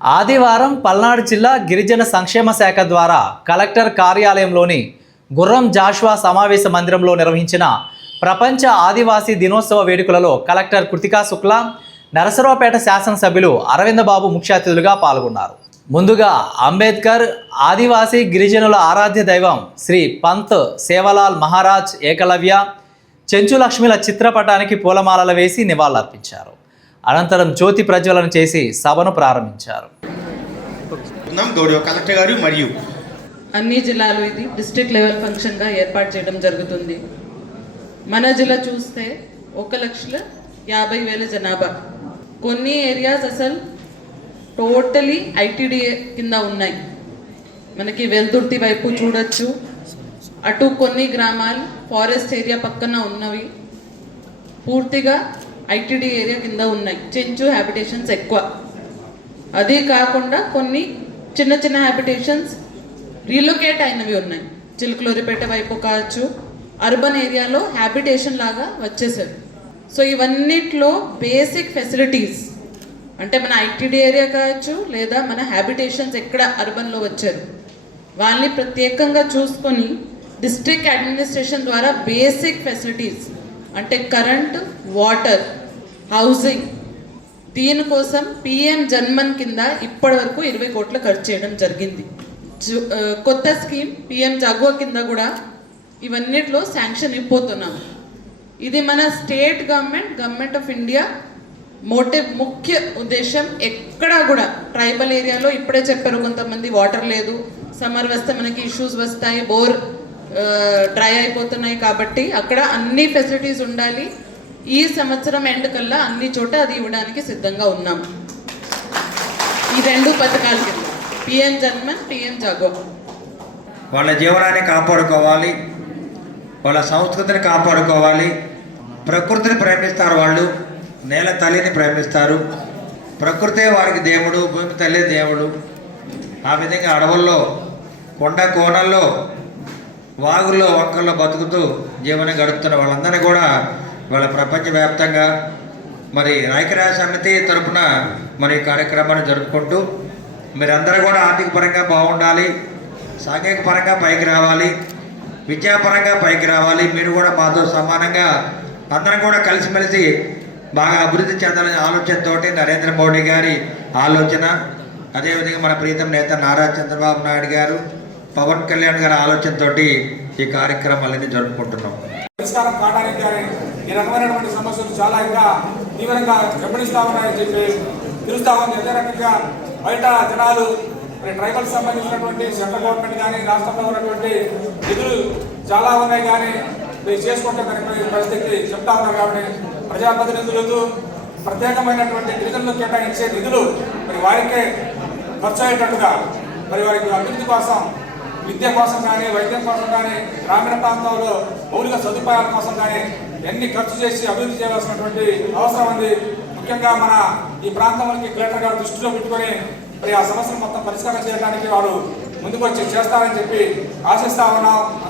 ఆదివారం పల్నాడు జిల్లా గిరిజన సంక్షేమ శాఖ ద్వారా కలెక్టర్ కార్యాలయంలోని గుర్రం జాషువా సమావేశ మందిరంలో నిర్వహించిన ప్రపంచ ఆదివాసీ దినోత్సవ వేడుకలలో కలెక్టర్ కృతికా శుక్లా, నరసరావుపేట శాసనసభ్యులు అరవింద బాబు ముఖ్య అతిథులుగా పాల్గొన్నారు. ముందుగా అంబేద్కర్ ఆదివాసీ గిరిజనుల ఆరాధ్య దైవం శ్రీ పంత్ సేవలాల్ మహారాజ్ ఏకలవ్య చెంచు లక్ష్మిల చిత్రపటానికి పూలమాలలు వేసి నివాళులర్పించారు. అనంతరం జ్యోతి ప్రజ్వలన చేసి సభను ప్రారంభించారు. గౌరవ కలెక్టర్ గారు మరియు అన్ని జిల్లాలు ఇది డిస్ట్రిక్ట్ లెవెల్ ఫంక్షన్గా ఏర్పాటు చేయడం జరుగుతుంది. మన జిల్లా చూస్తే 1,50,000 జనాభా. కొన్ని ఏరియాస్ అసలు టోటలీ ఐటీడీఏ కింద ఉన్నాయి. మనకి వెల్దుర్తి వైపు చూడొచ్చు, అటు కొన్ని గ్రామాలు ఫారెస్ట్ ఏరియా పక్కన ఉన్నవి పూర్తిగా ఐటీడీ ఏరియా కింద ఉన్నాయి. చెంచు హ్యాబిటేషన్స్ ఎక్కువ. అదే కాకుండా కొన్ని చిన్న చిన్న హ్యాబిటేషన్స్ రీలొకేట్ అయినవి ఉన్నాయి. చిలుకలూరిపేట వైపు కావచ్చు, అర్బన్ ఏరియాలో హ్యాబిటేషన్ లాగా వచ్చేసారు. సో ఇవన్నిట్లో బేసిక్ ఫెసిలిటీస్ అంటే మన ఐటీడీ ఏరియా కావచ్చు లేదా మన హ్యాబిటేషన్స్ ఎక్కడ అర్బన్లో వచ్చారు వాళ్ళని ప్రత్యేకంగా చూసుకొని డిస్ట్రిక్ట్ అడ్మినిస్ట్రేషన్ ద్వారా బేసిక్ ఫెసిలిటీస్ అంటే కరెంట్, వాటర్, హౌసింగ్, దీనికోసం పిఎం జన్మన్ కింద ఇప్పటి వరకు 20 కోట్లు ఖర్చు చేయడం జరిగింది. కొత్త స్కీమ్ పిఎం జాగువా కింద కూడా ఇవన్నిట్లో శాంక్షన్ ఇవ్వబోతున్నాం. ఇది మన స్టేట్ గవర్నమెంట్ ఆఫ్ ఇండియా ముఖ్య ఉద్దేశం. ఎక్కడా కూడా ట్రైబల్ ఏరియాలో ఇప్పుడే చెప్పారు కొంతమంది వాటర్ లేదు, సమ్మర్ వస్తే మనకి ఇష్యూస్ వస్తాయి, బోర్ డ్రై అయిపోతున్నాయి, కాబట్టి అక్కడ అన్ని ఫెసిలిటీస్ ఉండాలి. ఈ సంవత్సరం ఎండ్ కల్లా అన్ని చోట అది ఇవ్వడానికి సిద్ధంగా ఉన్నాం. ఈ 2 పథకాల కింద పిఎం జన్మన్, పిఎం జాగువా. వాళ్ళ జీవనాన్ని కాపాడుకోవాలి, వాళ్ళ సంస్కృతిని కాపాడుకోవాలి. ప్రకృతిని ప్రేమిస్తారు, వాళ్ళు నేల తల్లిని ప్రేమిస్తారు. ప్రకృతే వారికి దేవుడు, భూమి తల్లి దేవుడు. ఆ విధంగా అడవుల్లో, కొండ కోణల్లో, వాగుల్లో, వంకల్లో బతుకుతూ జీవనం గడుపుతున్న వాళ్ళందరినీ కూడా వాళ్ళ ప్రపంచవ్యాప్తంగా మరి ఐక్యరాజ్య సమితి తరఫున మరి కార్యక్రమాన్ని జరుపుకుంటూ మీరందరూ కూడా ఆర్థిక పరంగా బాగుండాలి, సాంఘిక పరంగా పైకి రావాలి, విద్యాపరంగా పైకి రావాలి. మీరు కూడా మాతో సమానంగా అందరం కూడా కలిసిమెలిసి బాగా అభివృద్ధి చెందాలనే ఆలోచనతో నరేంద్ర మోడీ గారి ఆలోచన, అదేవిధంగా మన ప్రీతం నేత నారా చంద్రబాబు నాయుడు గారు, పవన్ కళ్యాణ్ గారి ఆలోచనతో ఈ కార్యక్రమాలన్నీ జరుపుకుంటున్నాం. పరిష్కారం కావడానికి కానీ ఈ రకమైనటువంటి సమస్యలు చాలా ఇంకా తీవ్రంగా గమనిస్తూ ఉన్నాయని చెప్పి తెలుస్తూ ఉంది. అదే రకంగా బయట జనాలు మరి ట్రైబల్స్ సంబంధించినటువంటి సెంట్రల్ గవర్నమెంట్ కానీ రాష్ట్రంలో ఉన్నటువంటి నిధులు చాలా ఉన్నాయి కానీ చేసుకుంటే పరిస్థితి చెప్తా ఉన్నారు. కాబట్టి ప్రజాప్రతినిధులకు ప్రత్యేకమైనటువంటి గిరిజనులు కేటాయించే నిధులు మరి వారికే ఖర్చు అయ్యేటట్టుగా మరి వారికి అభివృద్ధి కోసం, విద్య కోసం కానీ, వైద్యం కోసం కానీ, గ్రామీణ ప్రాంతాల్లో మౌలిక సదుపాయాల కోసం కానీ ఎన్ని ఖర్చు చేసి అభివృద్ధి చేయవలసినటువంటి అవసరం ఉంది. ముఖ్యంగా మన ఈ ప్రాంతంలోకి కలెక్టర్ గారు దృష్టిలో పెట్టుకొని మరి ఆ సమస్యను మొత్తం పరిష్కారం చేయడానికి వారు ముందుకు వచ్చి చేస్తారని చెప్పి ఆశిస్తా ఉన్నాం.